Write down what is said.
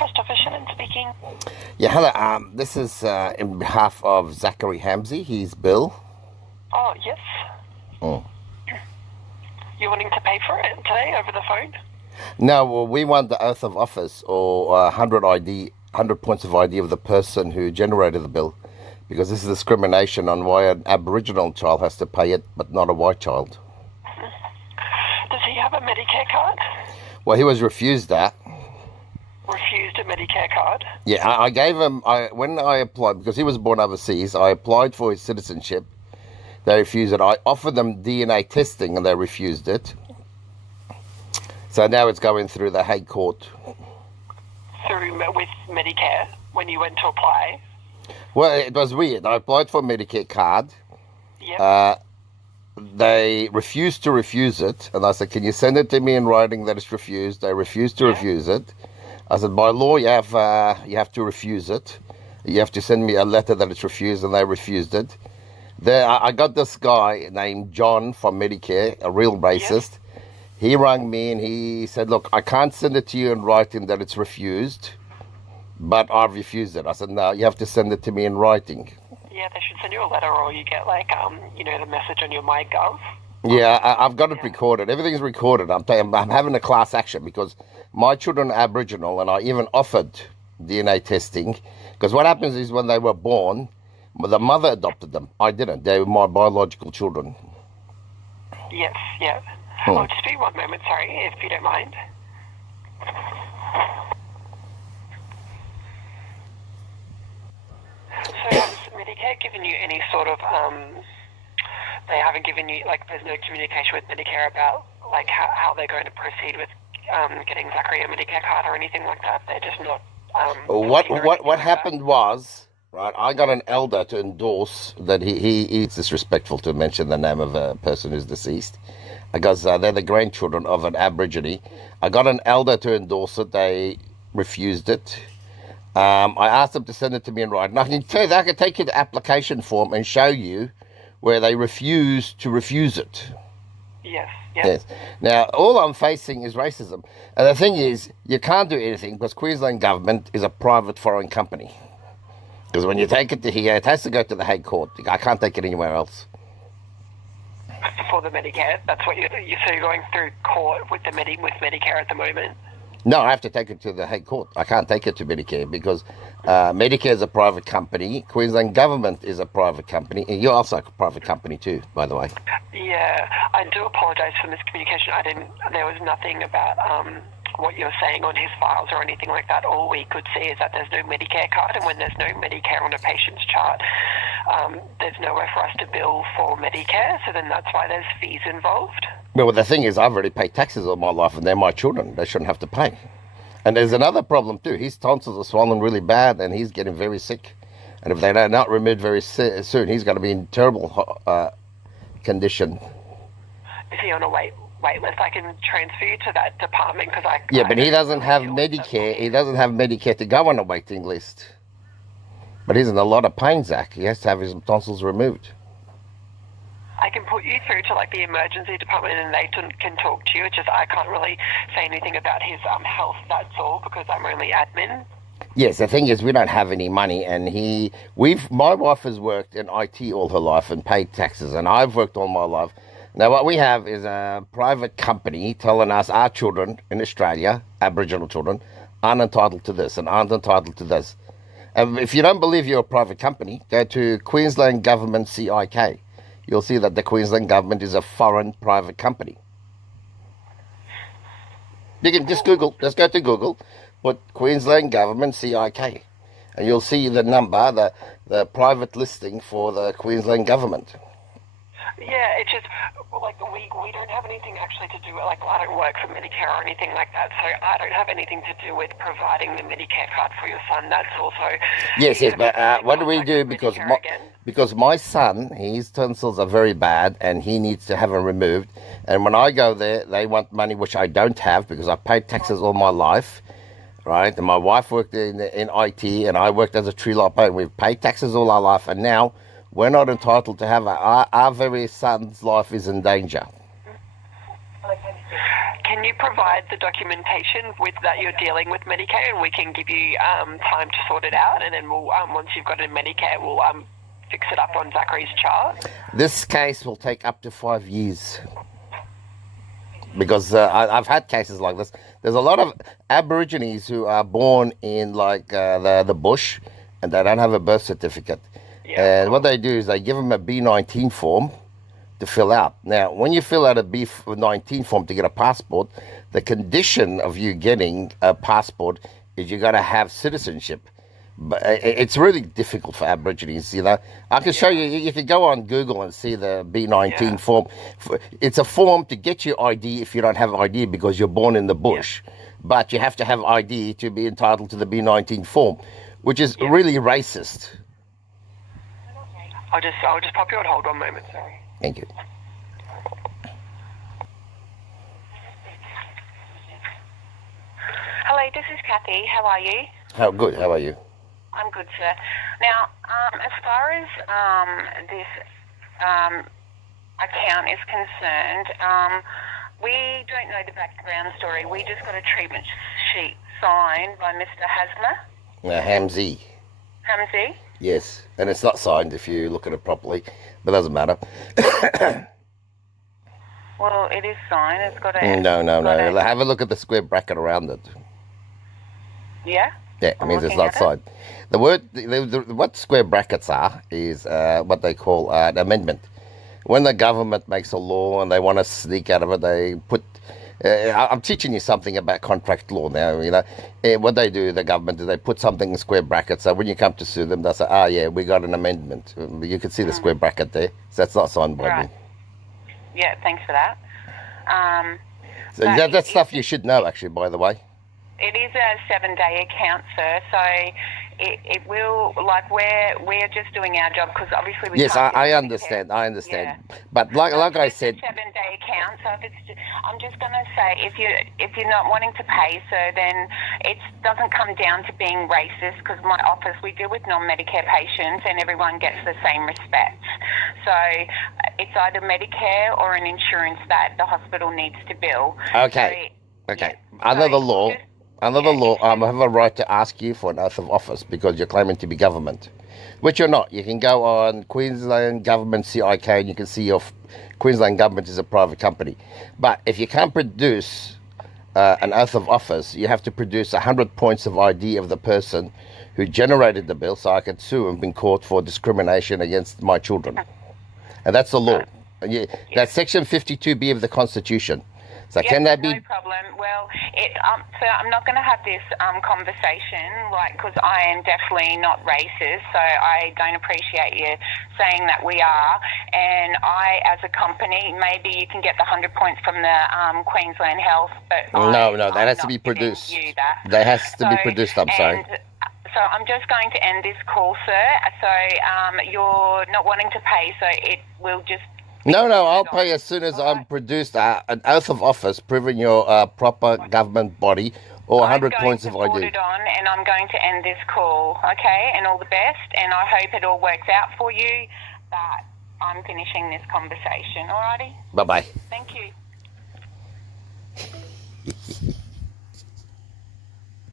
Trust Office, Shannon speaking. Yeah, hello. This is in behalf of Zachary Hamzy. He's Bill. Oh, yes. Mm. You wanting to pay for it today over the phone? No, well, we want the oath of office or 100 points of ID of the person who generated the bill, because this is discrimination on why an Aboriginal child has to pay it, but not a white child. Does he have a Medicare card? Well, he was refused that. Refused a Medicare card? Yeah, I gave him, when I applied, because he was born overseas, I applied for his citizenship. They refused it. I offered them DNA testing and they refused it. So now it's going through the Hague Court. With Medicare, when you went to apply? Well, it was weird. I applied for a Medicare card. Yep. They refused to refuse it. And I said, can you send it to me in writing that it's refused? They refused to refuse it. I said, by law, you have to refuse it. You have to send me a letter that it's refused, and they refused it. I got this guy named John from Medicare, a real racist. Yep. He rang me and he said, look, I can't send it to you in writing that it's refused, but I've refused it. I said, no, you have to send it to me in writing. Yeah, they should send you a letter, or you get the message on your MyGov. Yeah, I've got it recorded. Everything's recorded. I'm having a class action because my children are Aboriginal, and I even offered DNA testing. Because what happens is when they were born, the mother adopted them. I didn't. They were my biological children. Yes, yeah. Oh, just be one moment, sorry, if you don't mind. So has Medicare given you any sort of, they haven't given you, there's no communication with Medicare about, how they're going to proceed with getting Zachary a Medicare card or anything like that? They're just not... What happened was... Right, I got an elder to endorse that it's disrespectful to mention the name of a person who's deceased, because they're the grandchildren of an Aborigine. I got an elder to endorse it. They refused it. I asked them to send it to me in writing. I can tell you that I can take you the application form and show you where they refused to refuse it. Yes. Now, all I'm facing is racism. And the thing is, you can't do anything because Queensland government is a private foreign company. Because when you take it to here, it has to go to the Hague Court. I can't take it anywhere else. For the Medicare, that's what you're going through court with Medicare at the moment? No, I have to take it to the Hague Court. I can't take it to Medicare because Medicare is a private company. Queensland government is a private company. And you're also a private company too, by the way. Yeah, I do apologise for miscommunication. There was nothing about what you're saying on his files or anything like that. All we could see is that there's no Medicare card, and when there's no Medicare on a patient's chart, there's nowhere for us to bill for Medicare, so then that's why there's fees involved. Well, the thing is, I've already paid taxes all my life, and they're my children. They shouldn't have to pay. And there's another problem too. His tonsils are swollen really bad, and he's getting very sick. And if they're not removed very soon, he's going to be in terrible condition. Is he on a wait list? I can transfer you to that department because Yeah, but he doesn't have Medicare. He doesn't have Medicare to go on a waiting list. But he's in a lot of pain, Zach. He has to have his tonsils removed. I can put you through to the emergency department and they can talk to you. It's just I can't really say anything about his health, that's all, because I'm only admin. Yes, the thing is we don't have any money, and my wife has worked in IT all her life and paid taxes, and I've worked all my life. Now, what we have is a private company telling us our children in Australia, Aboriginal children, aren't entitled to this and aren't entitled to this. And if you don't believe you're a private company, go to Queensland Government CIK. You'll see that the Queensland Government is a foreign private company. You can just go to Google, put Queensland Government CIK, and you'll see the number, the private listing for the Queensland Government. Yeah, it's just, we don't have anything actually to do with, I don't work for Medicare or anything like that, so I don't have anything to do with providing the Medicare card for your son. That's also... Yes, but what do we do? Because my son, his tonsils are very bad, and he needs to have them removed, and when I go there, they want money, which I don't have, because I've paid taxes all my life, right? And my wife worked in IT, and I worked as a tree lopper, and we've paid taxes all our life, and now... we're not entitled to have our very son's life is in danger. Can you provide the documentation with that you're dealing with Medicare, and we can give you time to sort it out, and then we'll once you've got it in Medicare, we'll fix it up on Zachary's chart? This case will take up to 5 years. Because I've had cases like this. There's a lot of Aborigines who are born in like the bush, and they don't have a birth certificate. Yeah. And what they do is they give them a B19 form to fill out. Now, when you fill out a B19 form to get a passport, the condition of you getting a passport is you got to have citizenship. But it's really difficult for Aborigines, you know. I can show you, you can go on Google and see the B19 form. It's a form to get your ID if you don't have ID because you're born in the bush. But you have to have ID to be entitled to the B19 form, which is really racist. I'll just pop you on hold 1 moment, sorry. Thank you. Hello, this is Kathy. How are you? How good, how are you? I'm good, sir. Now, as far as this account is concerned, we don't know the background story. We just got a treatment sheet signed by Mr. Hamzy. Hamzy? Yes, and it's not signed if you look at it properly, but it doesn't matter. Well, it is signed. It's got a... No. Have a look at the square bracket around it. Yeah? Yeah, it means it's not signed. The word, what square brackets are is what they call an amendment. When the government makes a law and they want to sneak out of it, they put... I'm teaching you something about contract law now, you know. What they do, the government, is they put something in square brackets. So when you come to sue them, they'll say, we got an amendment. You can see the square bracket there. So that's not signed by me. Yeah, thanks for that. So that's stuff you should know, actually, by the way. It is a 7-day account, sir, so it will, like, we're just doing our job, because obviously we Yes, can't... I understand, Yeah. But like I said... It's a 7-day account, so I'm just going to say, if you're not wanting to pay, sir, then it doesn't come down to being racist, because my office, we deal with non-Medicare patients, and everyone gets the same respect. So it's either Medicare or an insurance that the hospital needs to bill. Okay. Under the law, I have a right to ask you for an oath of office because you're claiming to be government, which you're not. You can go on Queensland Government CIK and you can see your Queensland Government is a private company. But if you can't produce an oath of office, you have to produce 100 points of ID of the person who generated the bill, so I can sue him in court for discrimination against my children. And that's the law. That's Section 52B of the Constitution. So can that be... No problem. Well, so I'm not going to have this conversation, because I am definitely not racist, so I don't appreciate you saying that we are. And I, as a company, maybe you can get the 100 points from the Queensland Health, but No, that has to be produced. That has to be produced, I'm sorry. So I'm just going to end this call, sir. So you're not wanting to pay, so it will just... No, I'll pay as soon as I'm produced an oath of office proving you're a proper government body or 100 points of ID. I'm going to forward it on, and I'm going to end this call, okay? And all the best, and I hope it all works out for you, but I'm finishing this conversation, alrighty? Bye-bye. Thank you.